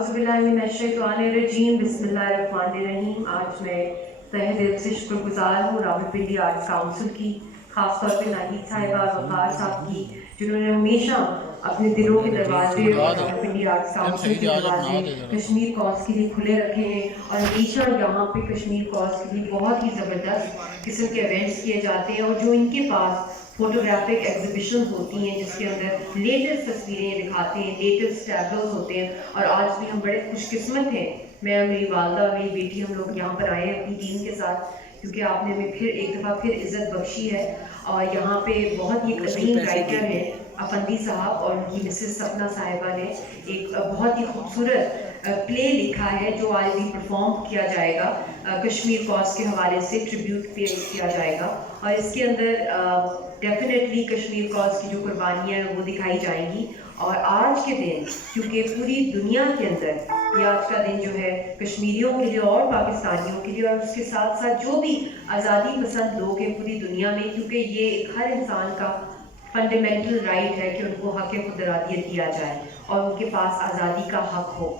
اعوذ باللہ من الشیطان الرجیم بسم اللہ الرحمن الرحیم. آج میں تہہ دل سے شکر گزار ہوں راولپنڈی آرٹس کاؤنسل کی، خاص طور پہ ناہید صاحبہ اور وقار صاحب کی، جنہوں نے ہمیشہ اپنے دلوں کے دروازے راولپنڈی آرٹس کاؤنسل کے دروازے کشمیر کاز کے لیے کھلے رکھے ہیں، اور ہمیشہ یہاں پہ کشمیر کاز کے لیے بہت ہی زبردست قسم کے ایونٹس کیے جاتے ہیں، اور جو ان کے پاس فوٹوگرافک ایگزیبیشنز ہوتی ہیں جس کے اندر لیٹسٹ تصویریں دکھاتے ہیں، لیٹسٹ ٹیبلوز ہوتے ہیں. اور آج بھی ہم بڑے خوش قسمت ہیں، میں اور میری والدہ میری بیٹی ہم لوگ یہاں پر آئے ہیں اپنی ٹیم کے ساتھ، کیونکہ آپ نے ہمیں پھر ایک دفعہ پھر عزت بخشی ہے. اور یہاں پہ بہت ہی عظیم رائٹر ہیں افندی صاحب اور ان کی مسز سپنا صاحبہ نے ایک بہت ہی خوبصورت پلے لکھا ہے جو آج بھی پرفارم کیا جائے گا، کشمیر کاز کے حوالے سے ٹریبیوٹ پیش کیا جائے گا، اور اس کے اندر ڈیفینیٹلی کشمیر کاز کی جو قربانیاں ہیں وہ دکھائی جائیں گی. اور آج کے دن کیونکہ پوری دنیا کے اندر یہ آج کا دن جو ہے کشمیریوں کے لیے اور پاکستانیوں کے لیے، اور اس کے ساتھ ساتھ جو بھی آزادی پسند لوگ ہیں پوری دنیا میں، کیونکہ یہ ایک ہر انسان کا فنڈامنٹل رائٹ ہے کہ ان کو حق خود ارادیت دیا جائے اور ان کے پاس آزادی کا حق ہو.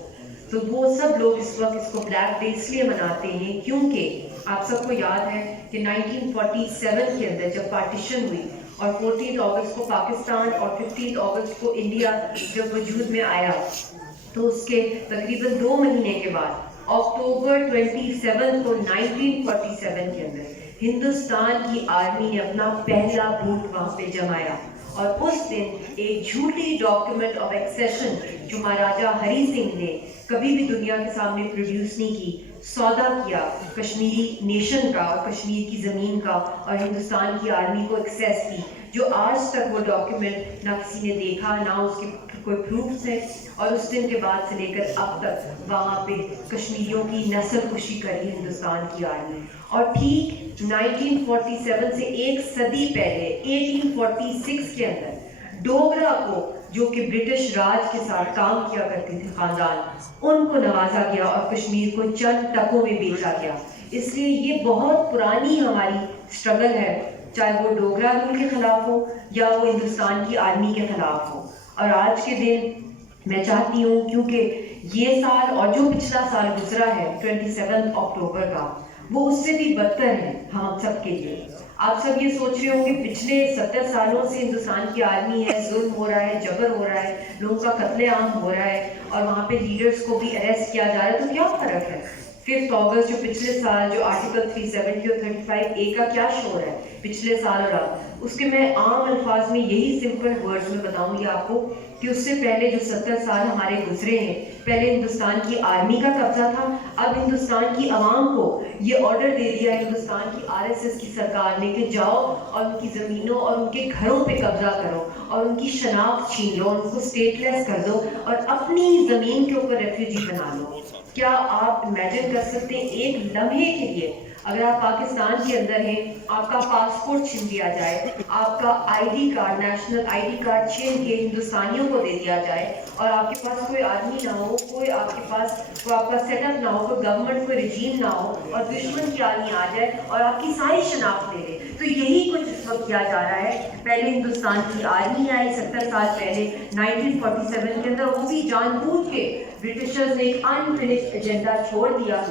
تو وہ سب لوگ اس وقت اس کو بلیک ڈے اس لیے مناتے ہیں کیونکہ آپ سب کو یاد ہے کہ 1947 کے اندر جب پارٹیشن ہوئی اور 14 اگست کو پاکستان اور 15 اگست کو انڈیا جب وجود میں آیا، تو اس کے تقریباً 2 مہینے کے بعد اکتوبر 27 کو 1947 کے اندر ہندوستان کی آرمی نے اپنا پہلا بوٹ وہاں پہ جمایا، اور اس دن ایک جھوٹی ڈاکیومنٹ آف ایکسیشن جو مہاراجہ ہری سنگھ نے کبھی بھی دنیا کے سامنے پروڈیوس نہیں کی، سودا کیا کشمیری نیشن کا اور کشمیر کی زمین کا، اور ہندوستان کی آرمی کو ایکسیس کی، جو آج تک وہ ڈاکیومنٹ نہ کسی نے دیکھا نہ اس کے کوئی پروفس ہے. اور اس دن کے بعد سے لے کر اب تک وہاں پہ کشمیریوں کی نسل کشی کری ہندوستان کی آرمی. اور ٹھیک 1947 سے ایک صدی پہلے 1846 کے اندر ڈوگرا کو، جو کہ برٹش راج کے ساتھ کام کیا کرتے تھے خاندان، ان کو نوازا گیا اور کشمیر کو چند ٹکوں میں بیچا گیا. اس لیے یہ بہت پرانی ہماری اسٹرگل ہے، چاہے وہ ڈوگرا رول کے خلاف ہو یا وہ ہندوستان کی آرمی کے خلاف ہو. اور آج کے دن میں چاہتی ہوں کیونکہ یہ سال اور جو پچھلا سال گزرا ہے 27 اکتوبر کا، وہ اس سے بھی بدتر ہے ہم سب کے لیے. آپ سب یہ سوچ رہے ہوں کہ پچھلے 70 سالوں سے ہندوستان کی آرمی ہے، ظلم ہو رہا ہے، جبر ہو رہا ہے، لوگوں کا قتل عام ہو رہا ہے، اور وہاں پہ لیڈرز کو بھی اریسٹ کیا جا رہا ہے، تو کیا فرق ہے؟ 5 اگست جو پچھلے سال جو آرٹیکل 370 اور 35A کا کیا شور ہے پچھلے سال اور اب، اس کے میں عام الفاظ میں یہی سمپل ورڈز میں بتاؤں گی آپ کو کہ اس سے پہلے جو 70 سال ہمارے گزرے ہیں، پہلے ہندوستان کی آرمی کا قبضہ تھا، اب ہندوستان کی عوام کو یہ آرڈر دے دیا ہے ہندوستان کی RSS کی سرکار نے کہ جاؤ اور ان کی زمینوں اور ان کے گھروں پہ قبضہ کرو اور ان کی شناخت چھین لو، ان کو اسٹیٹ لیس کر دو اور اپنی زمین کے اوپر ریفیوجی بنا لو. کیا آپ امیجن کر سکتے ہیں ایک لمحے کے لیے اگر آپ پاکستان کے اندر ہیں، آپ کا پاسپورٹ چھین لیا جائے، آپ کا ID card, national ID card چھین کے ہندوستانیوں کو دے دیا جائے، اور آپ کے پاس کوئی آدمی نہ ہو، کوئی آپ کے پاس کوئی آپ کا سیٹ اپ نہ ہو، کوئی گورنمنٹ کوئی رجیم نہ ہو، اور دشمن کی آرمی آ جائے اور آپ کی ساری شناخت لے لے؟ تو یہی کچھ اس وقت کیا جا رہا ہے. پہلے ہندوستان کی آرمی آئی 70 سال پہلے 1947 کے اندر، وہ بھی جان بوجھ کے برٹشرز نے ایک انفنشڈ ایجنڈا چھوڑ دیا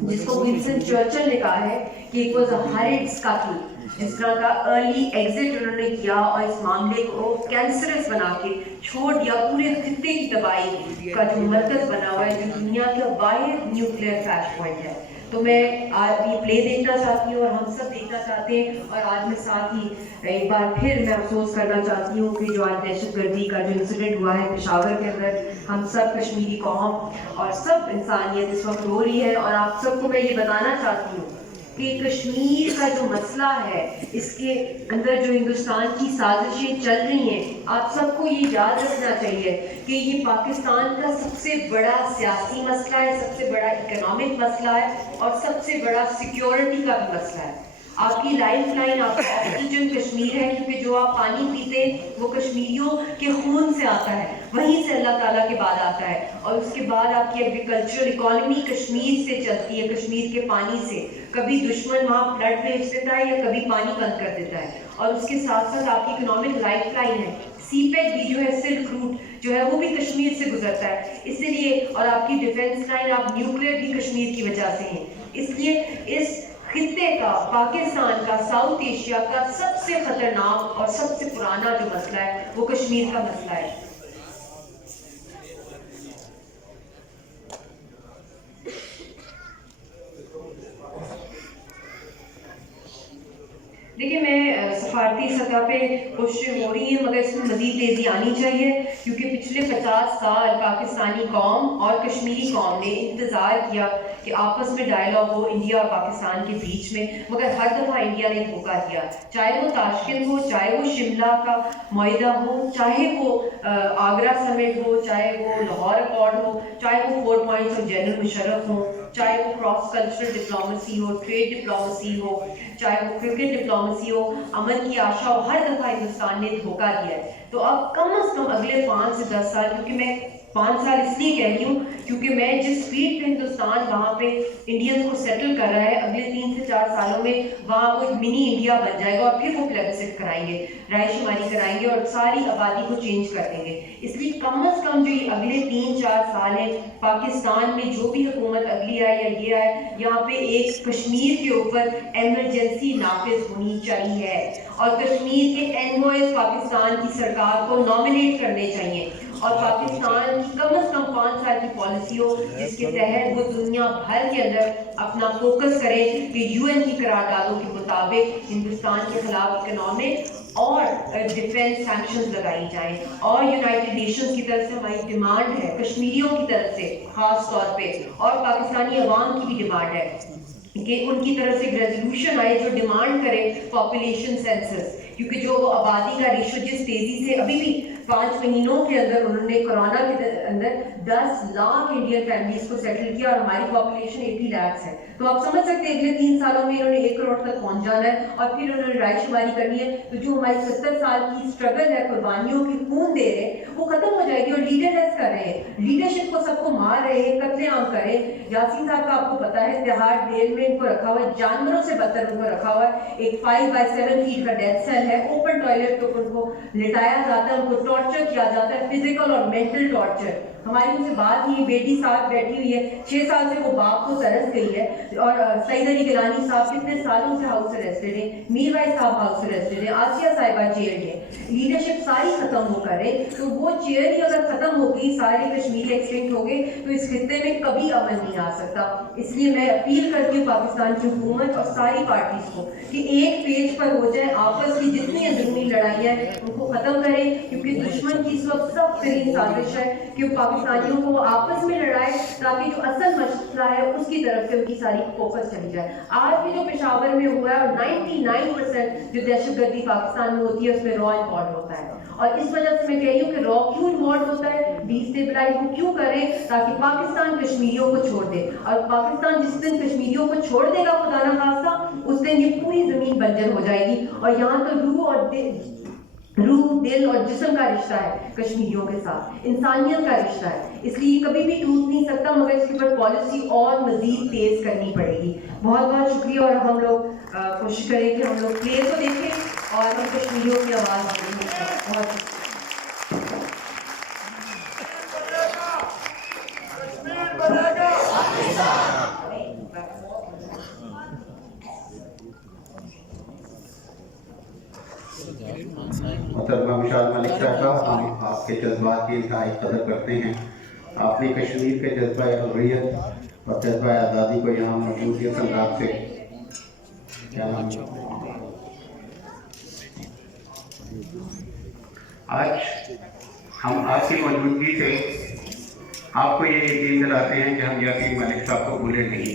جس کو ونسٹن چرچل نے کہا ہے کہ اٹ واز اے ہریڈ اسکٹل. جس طرح کا ارلی ایگزٹ انہوں نے کیا اور اس معاملے کو کینسرس بنا کے چھوڑ دیا، پورے خطے کی تباہی کا جو مرکز بنا ہوا ہے، جو دنیا کا واحد نیوکلیئر فلیش پوائنٹ ہے. تو میں آج یہ پلے دیکھنا چاہتی ہوں اور ہم سب دیکھنا چاہتے ہیں، اور آج میں ساتھ ہی ایک بار پھر میں افسوس کرنا چاہتی ہوں کہ جو آج دہشت گردی کا جو انسیڈنٹ ہوا ہے پشاور کے اندر، ہم سب کشمیری قوم اور سب انسانیت اس وقت رو رہی ہے. اور آپ سب کو میں یہ بتانا چاہتی ہوں کہ کشمیر کا جو مسئلہ ہے، اس کے اندر جو ہندوستان کی سازشیں چل رہی ہیں، آپ سب کو یہ یاد رکھنا چاہیے کہ یہ پاکستان کا سب سے بڑا سیاسی مسئلہ ہے، سب سے بڑا اکنامک مسئلہ ہے، اور سب سے بڑا سیکیورٹی کا بھی مسئلہ ہے. آپ کی لائف لائن، آپ کا آکسیجن کشمیر ہے، کیونکہ جو آپ پانی پیتے وہ کشمیریوں کے خون سے آتا ہے، وہیں سے اللہ تعالیٰ کے بعد آتا ہے، اور اس کے بعد آپ کی ایگریکلچرل اکانومی کشمیر سے چلتی ہے، کشمیر کے پانی سے. کبھی دشمن وہاں فلڈ بھیج دیتا ہے یا کبھی پانی بند کر دیتا ہے، اور اس کے ساتھ ساتھ آپ کی اکنامک لائف لائن ہے. سی پیک بھی جو ہے سلک روٹ جو ہے وہ بھی کشمیر سے گزرتا ہے، اس لیے اور آپ کی ڈیفنس لائن، آپ نیوکلیئر بھی کشمیر کی وجہ سے ہیں، اس لیے اس خطے کا، پاکستان کا، ساؤتھ ایشیا کا سب سے خطرناک اور سب سے پرانا جو مسئلہ ہے وہ کشمیر کا مسئلہ ہے۔ دیکھیں میں سفارتی سطح پہ کوششیں ہو رہی ہیں، مگر اس میں مزید تیزی آنی چاہیے، کیونکہ پچھلے 50 سال پاکستانی قوم اور کشمیری قوم نے انتظار کیا کہ آپس میں ڈائلاگ ہو انڈیا اور پاکستان کے بیچ میں، مگر ہر دفعہ انڈیا نے دھوکہ دیا، چاہے وہ تاشکند ہو، چاہے وہ شملہ کا معاہدہ ہو، چاہے وہ آگرہ سمٹ ہو، چاہے وہ لاہور اکارڈ ہو، چاہے وہ 4 پوائنٹس آف جنرل مشرف ہوں، چاہے وہ کراس کلچرل ڈپلومیسی ہو، ٹریڈ ڈپلومیسی ہو، چاہے وہ کرکٹ ڈپلومیسی ہو، امن کی آشا ہو، ہر دفعہ ہندوستان نے دھوکہ دیا ہے۔ تو اب کم از کم اگلے 5 سے 10 سال، کیونکہ میں 5 سال اس لیے کہہ رہی ہوں کیونکہ میں جس سپیڈ پہ ہندوستان وہاں پہ انڈینز کو سیٹل کر رہا ہے، اگلے 3 سے 4 سالوں میں وہاں وہ ایک منی انڈیا بن جائے گا، اور پھر وہ پلیبسٹ کرائیں گے، رائے شماری کرائیں گے اور ساری آبادی کو چینج کر دیں گے۔ اس لیے کم از کم جو یہ اگلے 3-4 سال ہیں، پاکستان میں جو بھی حکومت اگلی آئے یا یہ آئے، یہاں پہ ایک کشمیر کے اوپر ایمرجنسی نافذ ہونی چاہیے، اور کشمیر کے انوائز پاکستان کی سرکار کو نامنیٹ کرنے چاہیے، اور پاکستان کی کم از کم 5 سال کی پالیسی ہو جس کے تحت وہ دنیا بھر کے اندر اپنا فوکس کرے کہ UN کی قراردادوں کے مطابق ہندوستان کے خلاف اکنامک اور ڈیفینس سینکشنز لگائی جائیں، اور یونائٹڈ نیشنز کی طرف سے ہماری ڈیمانڈ ہے، کشمیریوں کی طرف سے خاص طور پہ، اور پاکستانی عوام کی بھی ڈیمانڈ ہے کہ ان کی طرف سے ایک ریزولوشن آئے جو ڈیمانڈ کرے پاپولیشن سینسس، کیونکہ جو وہ آبادی کا ریشو جس تیزی سے ابھی بھی 5 مہینوں کے اندر انہوں نے کورونا کے اندر 10 لاکھ انڈین فیملیز کو سیٹل کیا، اور ہماری پاپولیشن 80 لاکھ ہے، تو آپ سمجھ سکتے ہیں اگلے 3 سالوں میں انہوں نے 1 کروڑ تک پہنچ جانا ہے، اور پھر انہوں نے رائے شماری کرنی ہے، تو جو ہماری 70 سال کی اسٹرگل ہے، قربانیوں کی خون دے رہے ہیں، وہ ختم ہو جائے گی، اور لیڈر لیس کر رہے ہیں، لیڈرشپ کو سب کو مار رہے ہیں، قتل عام کر رہے ہیں۔ یاسین صاحب کا آپ کو پتا ہے تہاڑ جیل میں ان کو رکھا ہوا ہے، جانوروں سے بدتر ان کو رکھا ہوا ہے، ایک 5x7 فیٹ کا ڈیتھ سیل ہے، اوپن ٹوائلٹ پہ ان کو لٹایا جاتا ہے، ان کو ٹارچر کیا جاتا ہے، فزیکل اور مینٹل ٹارچر۔ ہماری ان سے بات نہیں، بیٹی ساتھ بیٹھی ہوئی ہے، 6 سال سے وہ باپ کو ترس گئی ہے، اور سعید علی گیلانی صاحب کتنے سالوں سے ہاؤس اریسٹڈ ہیں، میر بھائی صاحب ہاؤس اریسٹڈ ہیں، آسیہ صاحبہ جیل ہے، لیڈرشپ ساری ختم ہو کر ہے، تو وہ چیئر ہی اگر ختم ہو گئی، سارے کشمیری ایکسٹنکٹ ہو گئے، تو اس خطے میں کبھی امن نہیں آ سکتا۔ اس لیے میں اپیل کرتی ہوں پاکستان کی حکومت اور ساری پارٹیز کو کہ ایک پیج پر ہو جائے، آپس کی جتنی اندرونی لڑائیاں ہیں ان کو ختم کریں، کیونکہ دشمن کی اس وقت سخت ترین سازش ہے کہ پاکستانیوں کو آپس میں لڑائے، تاکہ جو اصل مسئلہ ہے اس کی طرف سے ان کی ساری فوکس چلی جائے۔ آج بھی جو پشاور میں ہوا ہے، اور 99% جو دہشت گردی پاکستان میں ہوتی ہے اس میں را انوالو ہوتا ہے، اور اس وجہ سے میں کہہ رہی ہوں کہ را کیوں انوالو ہوتا ہے، ڈی اسٹیبلائز وہ کیوں کریں، تاکہ پاکستان کشمیریوں کو چھوڑ دے، اور پاکستان جس دن کشمیریوں کو چھوڑ دے گا خدا نہ خواستہ، اس دن یہ پوری زمین بنجر ہو جائے گی، اور یہاں تو روح دل اور جسم کا رشتہ ہے کشمیریوں کے ساتھ، انسانیت کا رشتہ ہے، اس لیے یہ کبھی بھی ٹوٹ نہیں سکتا، مگر اس کے اوپر پالیسی اور مزید تیز کرنی پڑے گی۔ بہت بہت شکریہ، اور ہم لوگ کوشش کریں کہ ہم لوگ پلے کو دیکھیں اور ہم کشمیریوں کی آواز سنیں۔ بہت محترمہ مشال ملک صاحبہ، ہم آپ کے جذبات کی انتہائی قدر کرتے ہیں۔ آپ نے کشمیر کے جذبہ حریت اور جذبہ آزادی کو یہاں موجود یہ سنگراف سے کیا نام آج ہم آپ کی موجودگی سے آپ کو یہ یقین دلاتے ہیں کہ ہم یاسین ملک صاحب کو بھولے نہیں،